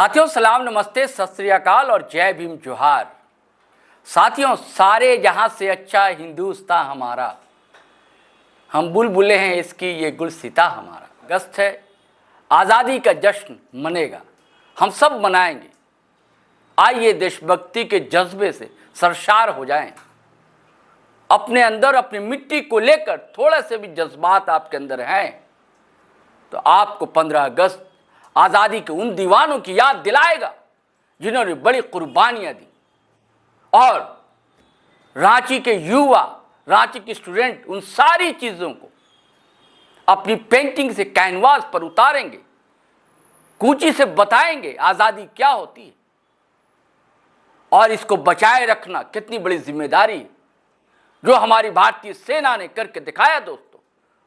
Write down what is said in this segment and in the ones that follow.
साथियों सलाम नमस्ते सत श्री अकाल और जय भीम जोहार। साथियों सारे जहां से अच्छा हिंदुस्तान हमारा, हम बुलबुलें हैं इसकी ये गुलसिता हमारा। अगस्त है, आज़ादी का जश्न मनेगा, हम सब मनाएंगे। आइए देशभक्ति के जज्बे से सरशार हो जाएं। अपने अंदर अपनी मिट्टी को लेकर थोड़े से भी जज्बात आपके अंदर हैं तो आपको 15 अगस्त आज़ादी के उन दीवानों की याद दिलाएगा जिन्होंने बड़ी कुर्बानियां दी। और रांची के युवा, रांची के स्टूडेंट उन सारी चीज़ों को अपनी पेंटिंग से कैनवास पर उतारेंगे, कूची से बताएंगे आज़ादी क्या होती है और इसको बचाए रखना कितनी बड़ी जिम्मेदारी है जो हमारी भारतीय सेना ने करके दिखाया। दोस्तों,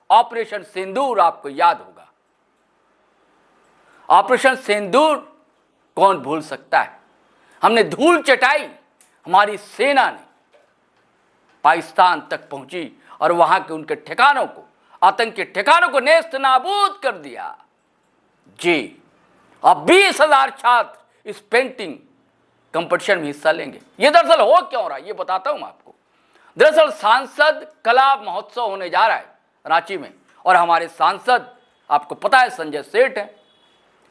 ऑपरेशन सिंदूर आपको याद होगा। ऑपरेशन सिंदूर कौन भूल सकता है। हमने धूल चटाई, हमारी सेना ने पाकिस्तान तक पहुंची और वहां के उनके ठिकानों को, आतंकी ठिकानों को नेस्त नाबूद कर दिया। जी, अब 20,000 छात्र इस पेंटिंग कंपटीशन में हिस्सा लेंगे। ये दरअसल हो क्यों रहा है ये बताता हूं मैं आपको। दरअसल सांसद कला महोत्सव होने जा रहा है रांची में और हमारे सांसद आपको पता है संजय सेठ हैं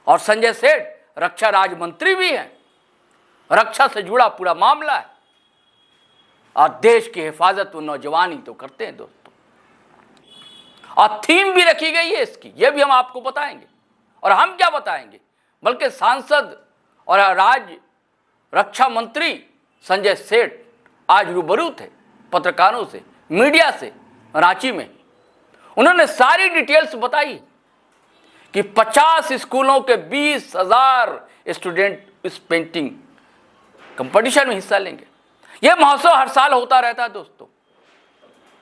और संजय सेठ रक्षा राज्य मंत्री भी हैं। रक्षा से जुड़ा पूरा मामला है और देश की हिफाजत वो नौजवान ही तो करते हैं दोस्तों। और थीम भी रखी गई है इसकी, ये भी हम आपको बताएंगे। और हम क्या बताएंगे बल्कि सांसद और राज्य रक्षा मंत्री संजय सेठ आज रूबरू थे पत्रकारों से, मीडिया से रांची में। उन्होंने सारी डिटेल्स बताई कि 50 स्कूलों के 20,000 स्टूडेंट इस पेंटिंग कंपटीशन में हिस्सा लेंगे। यह महोत्सव हर साल होता रहता है दोस्तों।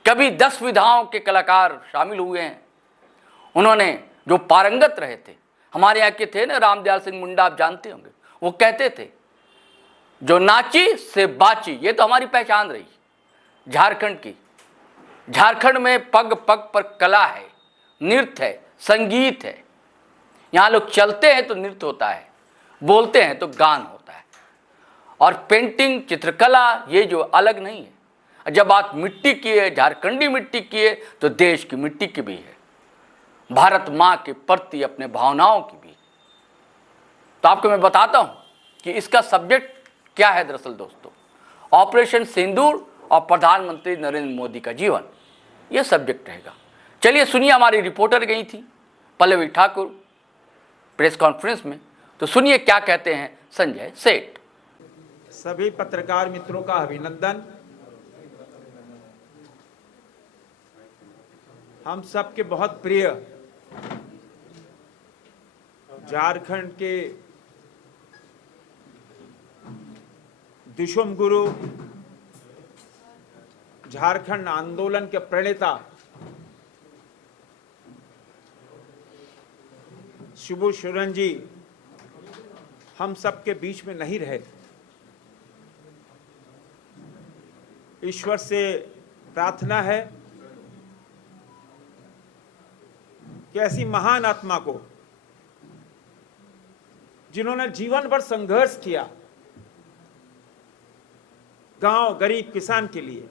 कभी 10 विधाओं के कलाकार शामिल हुए हैं। उन्होंने जो पारंगत रहे थे, हमारे यहाँ के थे ना रामदयाल सिंह मुंडा, आप जानते होंगे, वो कहते थे जो नाची से बाची। ये तो हमारी पहचान रही झारखंड की। झारखंड में पग पग पर कला है, नृत्य है, संगीत है। यहाँ लोग चलते हैं तो नृत्य होता है, बोलते हैं तो गान होता है। और पेंटिंग, चित्रकला ये जो अलग नहीं है। जब बात मिट्टी की है, झारखंडी मिट्टी की है, तो देश की मिट्टी की भी है, भारत माँ के प्रति अपने भावनाओं की भी। तो आपको मैं बताता हूँ कि इसका सब्जेक्ट क्या है। दरअसल दोस्तों, ऑपरेशन सिंदूर और प्रधानमंत्री नरेंद्र मोदी का जीवन, यह सब्जेक्ट रहेगा। चलिए सुनिए, हमारी रिपोर्टर गई थी पल्लवी ठाकुर प्रेस कॉन्फ्रेंस में, तो सुनिए क्या कहते हैं संजय सेठ। सभी पत्रकार मित्रों का अभिनंदन। हम सबके बहुत प्रिय झारखंड के दिशुम गुरु, झारखंड आंदोलन के प्रणेता शिबू सोरेन जी हम सबके बीच में नहीं रहे। ईश्वर से प्रार्थना है कि ऐसी महान आत्मा को, जिन्होंने जीवन भर संघर्ष किया गांव गरीब किसान के लिए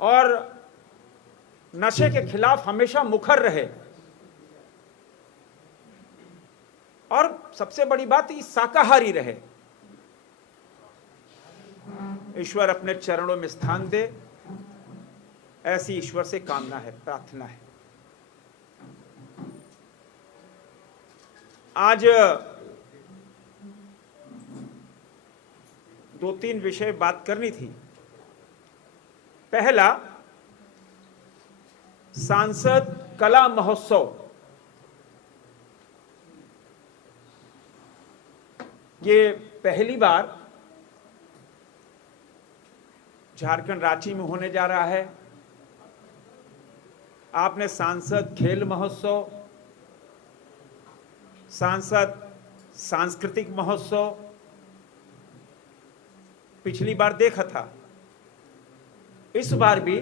और नशे के खिलाफ हमेशा मुखर रहे, और सबसे बड़ी बात ये शाकाहारी रहे, ईश्वर अपने चरणों में स्थान दे, ऐसी ईश्वर से कामना है, प्रार्थना है। आज 2-3 विषय बात करनी थी। पहला, सांसद कला महोत्सव। ये पहली बार झारखंड रांची में होने जा रहा है। आपने सांसद खेल महोत्सव, सांसद सांस्कृतिक महोत्सव पिछली बार देखा था। इस बार भी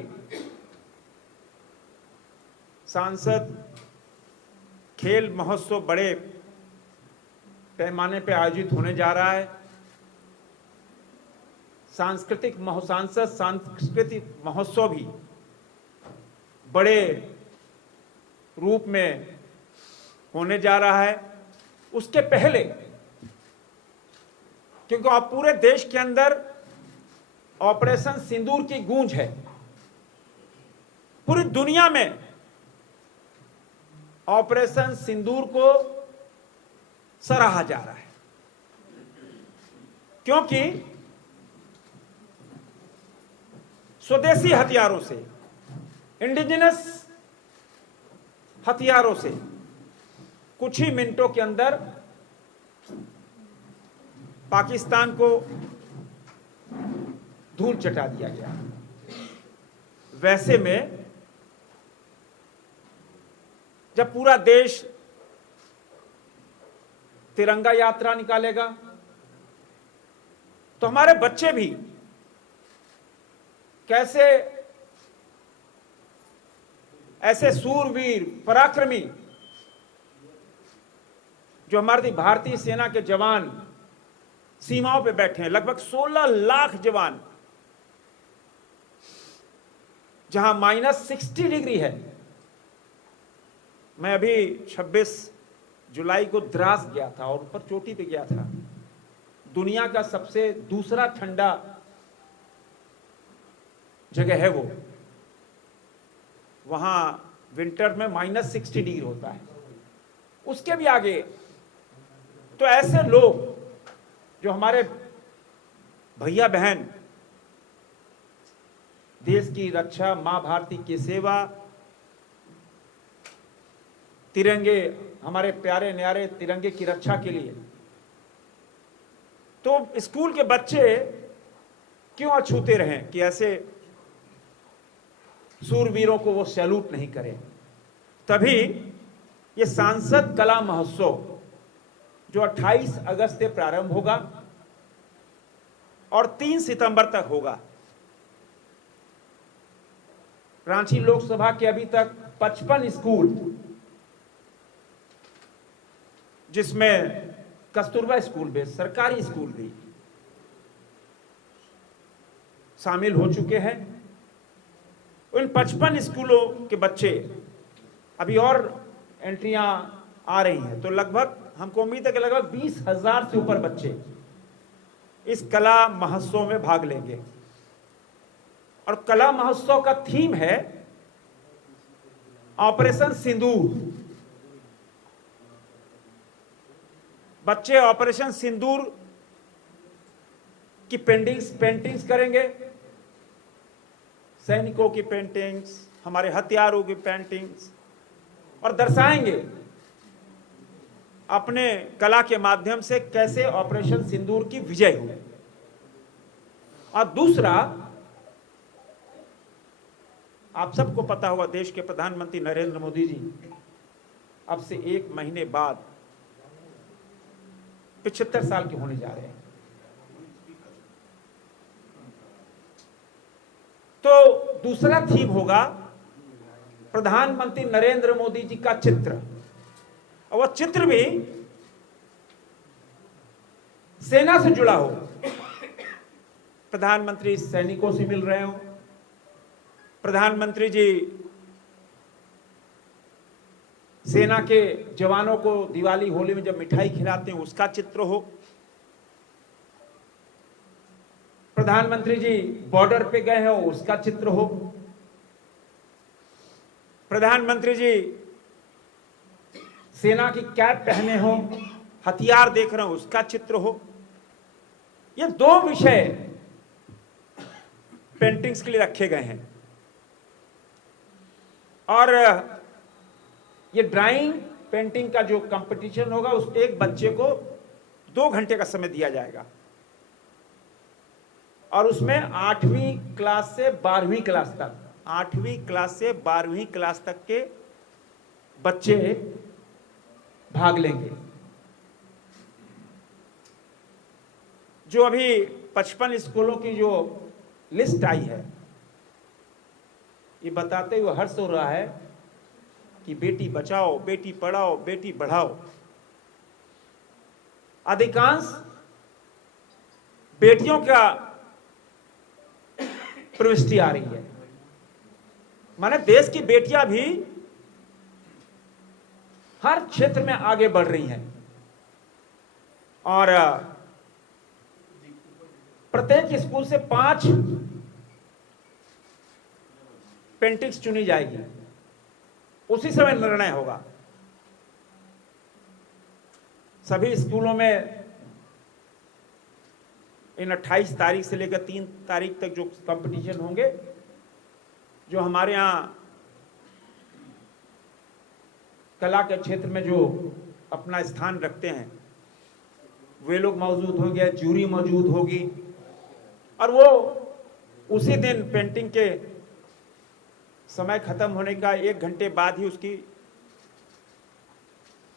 सांसद खेल महोत्सव बड़े पैमाने पे आयोजित होने जा रहा है। सांस्कृतिक महोत्सव भी बड़े रूप में होने जा रहा है। उसके पहले, क्योंकि अब पूरे देश के अंदर ऑपरेशन सिंदूर की गूंज है, पूरी दुनिया में ऑपरेशन सिंदूर को सराहा जा रहा है, क्योंकि स्वदेशी हथियारों से, इंडिजिनस हथियारों से कुछ ही मिनटों के अंदर पाकिस्तान को धूल चटा दिया गया। वैसे में जब पूरा देश तिरंगा यात्रा निकालेगा तो हमारे बच्चे भी कैसे ऐसे सूरवीर पराक्रमी जो हमारी भारतीय सेना के जवान सीमाओं पे बैठे हैं, लगभग 16 लाख जवान, जहां -60 डिग्री है। मैं अभी 26 जुलाई को द्रास गया था और ऊपर चोटी पे गया था। दुनिया का सबसे दूसरा ठंडा जगह है वो। वहां विंटर में -60 डिग्री होता है। उसके भी आगे तो ऐसे लोग जो हमारे भैया बहन देश की रक्षा, मां भारती की सेवा, तिरंगे, हमारे प्यारे न्यारे तिरंगे की रक्षा के लिए, तो स्कूल के बच्चे क्यों अछूते रहें कि ऐसे सूरवीरों को वो सैल्यूट नहीं करें। तभी ये सांसद कला महोत्सव जो 28 अगस्त से प्रारंभ होगा और 3 सितंबर तक होगा। रांची लोकसभा के अभी तक 55 स्कूल, जिसमें कस्तूरबा स्कूल भी, सरकारी स्कूल भी शामिल हो चुके हैं। उन 55 स्कूलों के बच्चे, अभी और एंट्रियां आ रही हैं, तो लगभग हमको उम्मीद है कि लगभग 20,000 से ऊपर बच्चे इस कला महोत्सव में भाग लेंगे। और कला महोत्सव का थीम है ऑपरेशन सिंदूर। बच्चे ऑपरेशन सिंदूर की पेंटिंग्स करेंगे, सैनिकों की पेंटिंग्स, हमारे हथियारों की पेंटिंग्स, और दर्शाएंगे अपने कला के माध्यम से कैसे ऑपरेशन सिंदूर की विजय हुई। और दूसरा, आप सबको पता होगा, देश के प्रधानमंत्री नरेंद्र मोदी जी अब से 1 महीने बाद 75 साल के होने जा रहे हैं। तो दूसरा थीम होगा प्रधानमंत्री नरेंद्र मोदी जी का चित्र, और वह चित्र भी सेना से जुड़ा हो। प्रधानमंत्री सैनिकों से मिल रहे हो, प्रधानमंत्री जी सेना के जवानों को दिवाली होली में जब मिठाई खिलाते हैं उसका चित्र हो, प्रधानमंत्री जी बॉर्डर पे गए हो उसका चित्र हो, प्रधानमंत्री जी सेना की कैप पहने हो, हथियार देख रहे हो उसका चित्र हो। ये 2 विषय पेंटिंग्स के लिए रखे गए हैं। और ये ड्राइंग पेंटिंग का जो कंपटीशन होगा, उस एक बच्चे को 2 घंटे का समय दिया जाएगा, और उसमें 8वीं क्लास से 12वीं क्लास तक, 8वीं क्लास से 12वीं क्लास तक के बच्चे भाग लेंगे। जो अभी 55 स्कूलों की जो लिस्ट आई है, ये बताते हुए हर्ष हो रहा है कि बेटी बचाओ, बेटी पढ़ाओ, बेटी बढ़ाओ। अधिकांश बेटियों का प्रविष्टि आ रही है, माने देश की बेटियां भी हर क्षेत्र में आगे बढ़ रही हैं और प्रत्येक स्कूल से 5 पेंटिंग्स चुनी जाएगी, उसी समय निर्णय होगा। सभी स्कूलों में इन 28 तारीख से लेकर 3 तारीख तक जो कंपटीशन होंगे, जो हमारे यहाँ कला के क्षेत्र में जो अपना स्थान रखते हैं वे लोग मौजूद होंगे, जूरी मौजूद होगी और वो उसी दिन पेंटिंग के समय खत्म होने का 1 घंटे बाद ही उसकी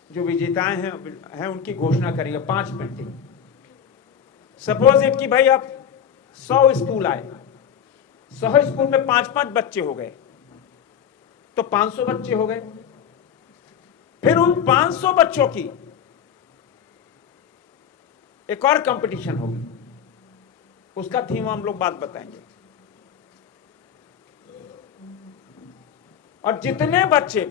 जो विजेताएं हैं उनकी घोषणा करेंगे। 5 पेंटिंग। सपोज इट कि भाई अब 100 स्कूल आए, 100 स्कूल में 5-5 बच्चे हो गए तो 500 बच्चे हो गए। फिर उन 500 बच्चों की एक और कंपटीशन होगी, उसका थीम हम लोग बात बताएंगे। और जितने बच्चे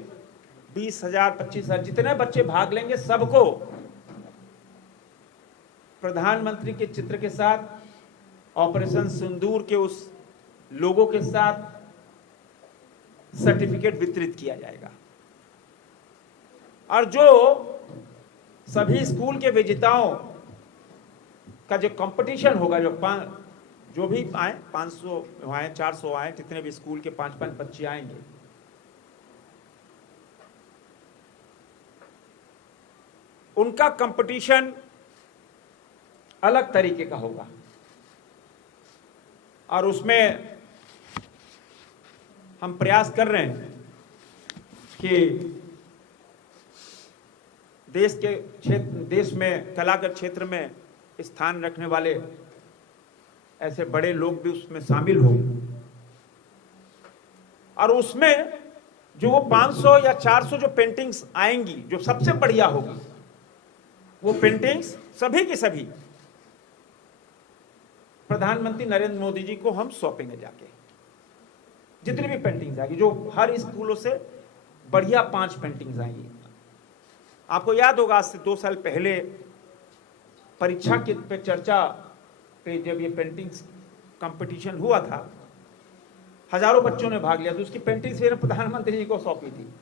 20,000 25,000 जितने बच्चे भाग लेंगे सबको प्रधानमंत्री के चित्र के साथ, ऑपरेशन सिंदूर के उस लोगो के साथ सर्टिफिकेट वितरित किया जाएगा। और जो सभी स्कूल के विजेताओं का जो कंपटीशन होगा, जो भी आए, 500 आए, 400 आए, जितने भी स्कूल के 5-5 बच्चे आएंगे, उनका कंपटीशन अलग तरीके का होगा। और उसमें हम प्रयास कर रहे हैं कि देश में कला के क्षेत्र में स्थान रखने वाले ऐसे बड़े लोग भी उसमें शामिल हो। और उसमें जो वो 500 या 400 जो पेंटिंग्स आएंगी, जो सबसे बढ़िया होगी, वो पेंटिंग्स सभी की सभी प्रधानमंत्री नरेंद्र मोदी जी को हम सौंपेंगे जाके। जितनी भी पेंटिंग्स आएगी, जो हर स्कूलों से बढ़िया 5 पेंटिंग्स आएंगी। आपको याद होगा, आज से 2 साल पहले परीक्षा के पे चर्चा पे जब ये पेंटिंग्स कंपटीशन हुआ था, हजारों बच्चों ने भाग लिया, तो उसकी पेंटिंग्स फिर प्रधानमंत्री जी को सौंपी थी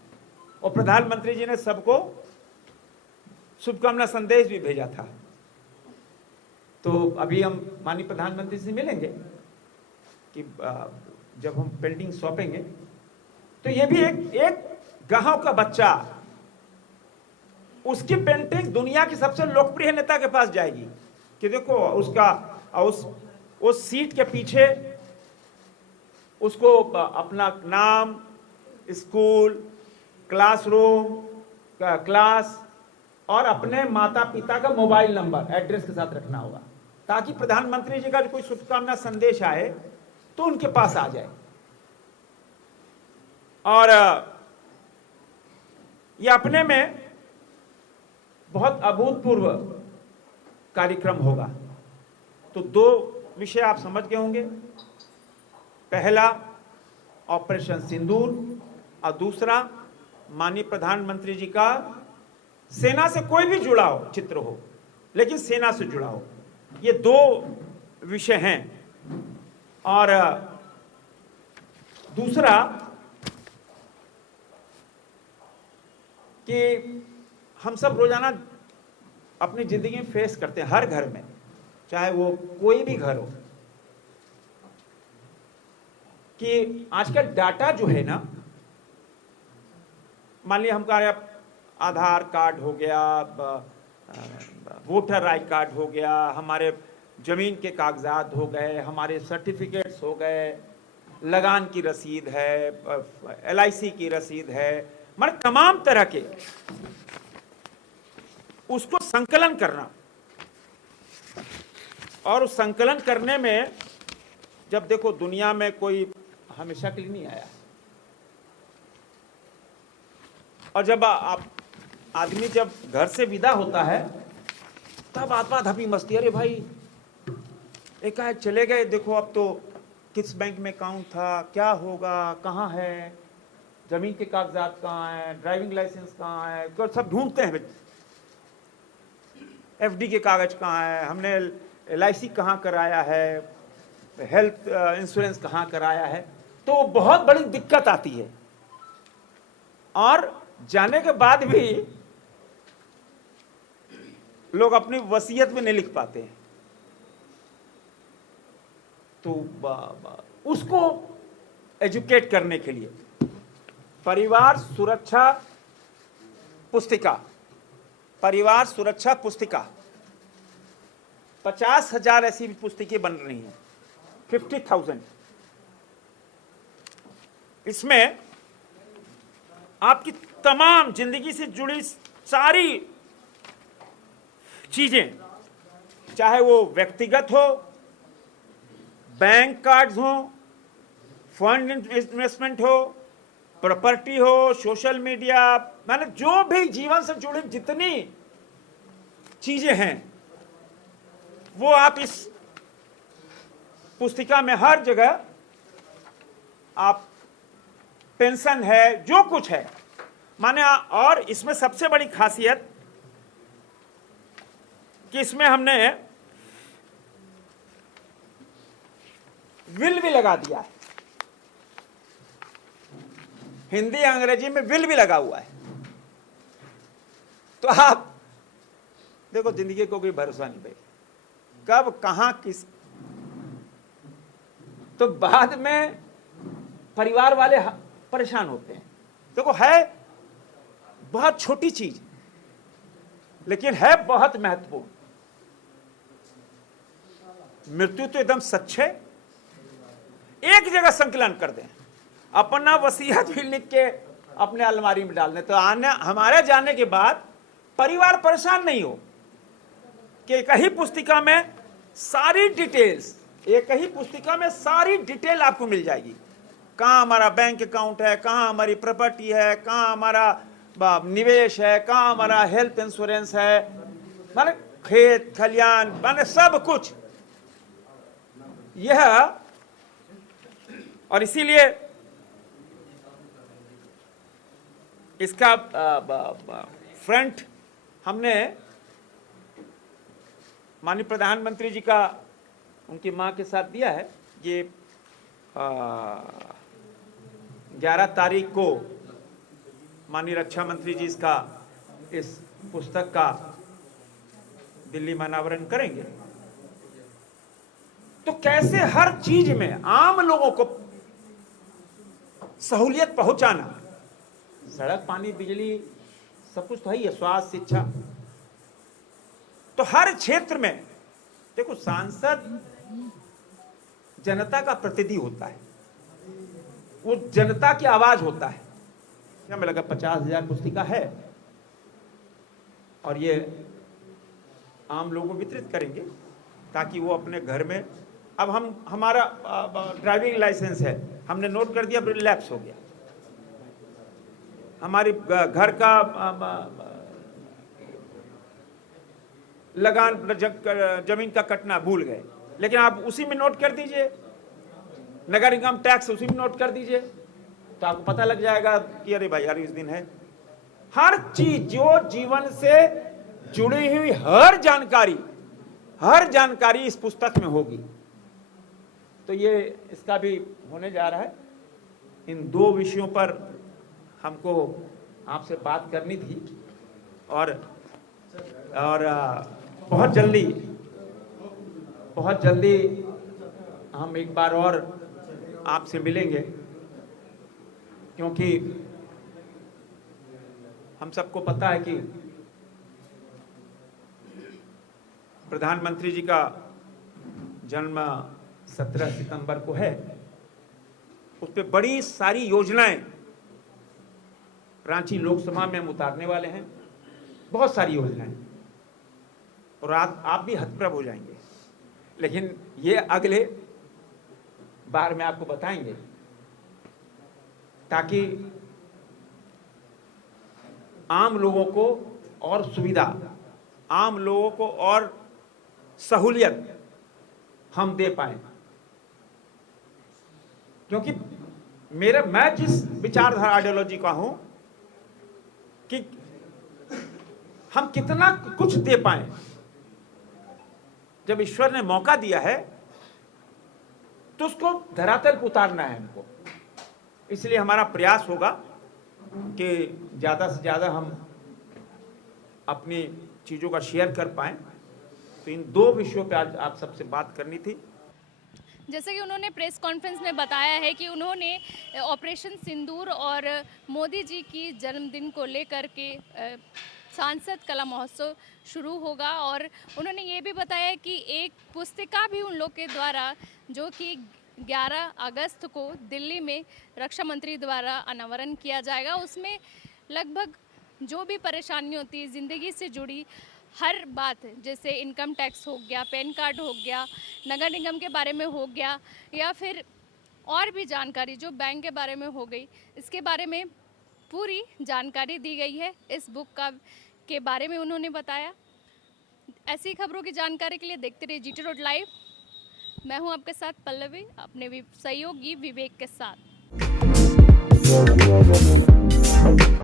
और प्रधानमंत्री जी ने सबको शुभकामना संदेश भी भेजा था। तो अभी हम माननीय प्रधानमंत्री से मिलेंगे कि जब हम पेंटिंग सौंपेंगे तो ये भी एक गांव का बच्चा, उसकी पेंटिंग दुनिया की सबसे लोकप्रिय नेता के पास जाएगी कि देखो उसका उस सीट के पीछे उसको अपना नाम, स्कूल, क्लासरूम, क्लास और अपने माता पिता का मोबाइल नंबर, एड्रेस के साथ रखना होगा, ताकि प्रधानमंत्री जी का कोई शुभकामना संदेश आए तो उनके पास आ जाए। और ये अपने में बहुत अभूतपूर्व कार्यक्रम होगा। तो 2 विषय आप समझ गए होंगे, पहला ऑपरेशन सिंदूर और दूसरा माननीय प्रधानमंत्री जी का सेना से कोई भी जुड़ा हो चित्र हो, लेकिन सेना से जुड़ा हो। ये 2 विषय हैं। और दूसरा कि हम सब रोजाना अपनी जिंदगी में फेस करते हैं, हर घर में, चाहे वो कोई भी घर हो, कि आजकल डाटा जो है ना, मान लिया हमारा आधार कार्ड हो गया, वोटर आई कार्ड हो गया, हमारे जमीन के कागजात हो गए, हमारे सर्टिफिकेट्स हो गए, लगान की रसीद है, LIC की रसीद है, मतलब तमाम तरह के, उसको संकलन करना। और उस संकलन करने में जब देखो दुनिया में कोई हमेशा के लिए नहीं आया, और जब आप आदमी जब घर से विदा होता है तब आत्मा धपी मस्ती, अरे भाई एकाएक चले गए, देखो अब तो किस बैंक में अकाउंट था, क्या होगा, कहाँ है, जमीन के कागजात कहाँ है, ड्राइविंग लाइसेंस कहाँ है, तो सब ढूंढते हैं। एफडी के कागज कहाँ है, हमने LIC कहाँ कराया है, हेल्थ इंश्योरेंस कहाँ कराया है, तो बहुत बड़ी दिक्कत आती है। और जाने के बाद भी लोग अपनी वसीयत में नहीं लिख पाते हैं। तो उसको एजुकेट करने के लिए परिवार सुरक्षा पुस्तिका, परिवार सुरक्षा पुस्तिका 50,000 ऐसी भी पुस्तकें बन रही हैं, 50,000। इसमें आपकी तमाम जिंदगी से जुड़ी सारी चीजें, चाहे वो व्यक्तिगत हो, बैंक कार्ड्स हो, फंड इन्वेस्टमेंट हो, प्रॉपर्टी हो, सोशल मीडिया, माने जो भी जीवन से जुड़ी जितनी चीजें हैं वो आप इस पुस्तिका में हर जगह, आप पेंशन है, जो कुछ है माने। और इसमें सबसे बड़ी खासियत कि इसमें हमने विल भी लगा दिया है, हिंदी अंग्रेजी में विल भी लगा हुआ है। तो आप देखो, जिंदगी को कोई भरोसा नहीं भाई, कब कहां किस, तो बाद में परिवार वाले परेशान होते हैं। देखो है बहुत छोटी चीज, लेकिन है बहुत महत्वपूर्ण। मृत्यु तो एकदम सच है। एक जगह संकलन कर दें, अपना वसीयत भी लिख के अपने अलमारी में डाल दें, तो आने हमारे जाने के बाद परिवार परेशान नहीं हो कि एक ही पुस्तिका में सारी डिटेल्स, एक ही पुस्तिका में सारी डिटेल आपको मिल जाएगी। कहाँ हमारा बैंक अकाउंट है, कहाँ हमारी प्रॉपर्टी है, कहाँ हमारा निवेश है, कहाँ हमारा हेल्थ इंश्योरेंस है, माने खेत खलियान, माने सब कुछ यह। और इसीलिए इसका फ्रंट हमने माननीय प्रधानमंत्री जी का उनकी मां के साथ दिया है। ये 11 तारीख को माननीय रक्षा मंत्री जी इसका, इस पुस्तक का दिल्ली में अनावरण करेंगे। तो कैसे हर चीज में आम लोगों को सहूलियत पहुंचाना, सड़क पानी बिजली सब कुछ तो है ही है, स्वास्थ्य शिक्षा, तो हर क्षेत्र में देखो सांसद जनता का प्रतिनिधि होता है, वो जनता की आवाज होता है। क्या हमें लगा 50,000 पुस्तिका है और ये आम लोगों को वितरित करेंगे ताकि वो अपने घर में, अब हम हमारा ड्राइविंग लाइसेंस है, हमने नोट कर दिया, लैप्स हो गया, हमारी घर का लगान जमीन का कटना भूल गए, लेकिन आप उसी में नोट कर दीजिए, नगर निगम टैक्स उसी में नोट कर दीजिए, तो आपको पता लग जाएगा कि अरे भाई यार इस दिन है। हर चीज जो जीवन से जुड़ी हुई हर जानकारी इस पुस्तक में होगी। तो ये इसका भी होने जा रहा है। इन 2 विषयों पर हमको आपसे बात करनी थी और बहुत जल्दी हम एक बार और आपसे मिलेंगे, क्योंकि हम सबको पता है कि प्रधानमंत्री जी का जन्म 17 सितंबर को है। उस पर बड़ी सारी योजनाएं रांची लोकसभा में हम उतारने वाले हैं, बहुत सारी योजनाएं, और आप भी हतप्रभ हो जाएंगे। लेकिन ये अगले बार में आपको बताएंगे, ताकि आम लोगों को और सुविधा, आम लोगों को और सहूलियत हम दे पाए। क्योंकि मैं जिस विचारधारा आइडियोलॉजी का हूं कि हम कितना कुछ दे पाए, जब ईश्वर ने मौका दिया है तो उसको धरातल पर उतारना है हमको। इसलिए हमारा प्रयास होगा कि ज़्यादा से ज़्यादा हम अपनी चीज़ों का शेयर कर पाएं। तो इन 2 विषयों पे आज आप सबसे बात करनी थी। जैसे कि उन्होंने प्रेस कॉन्फ्रेंस में बताया है कि उन्होंने ऑपरेशन सिंदूर और मोदी जी की जन्मदिन को लेकर के सांसद कला महोत्सव शुरू होगा, और उन्होंने ये भी बताया कि एक पुस्तिका भी उन लोग के द्वारा, जो कि 11 अगस्त को दिल्ली में रक्षा मंत्री द्वारा अनावरण किया जाएगा, उसमें लगभग जो भी परेशानी होती है ज़िंदगी से जुड़ी हर बात, जैसे इनकम टैक्स हो गया, पैन कार्ड हो गया, नगर निगम के बारे में हो गया, या फिर और भी जानकारी जो बैंक के बारे में हो गई, इसके बारे में पूरी जानकारी दी गई है। इस बुक के बारे में उन्होंने बताया। ऐसी खबरों की जानकारी के लिए देखते रहिए GT रोड लाइव। मैं हूं आपके साथ पल्लवी, अपने सहयोगी विवेक के साथ।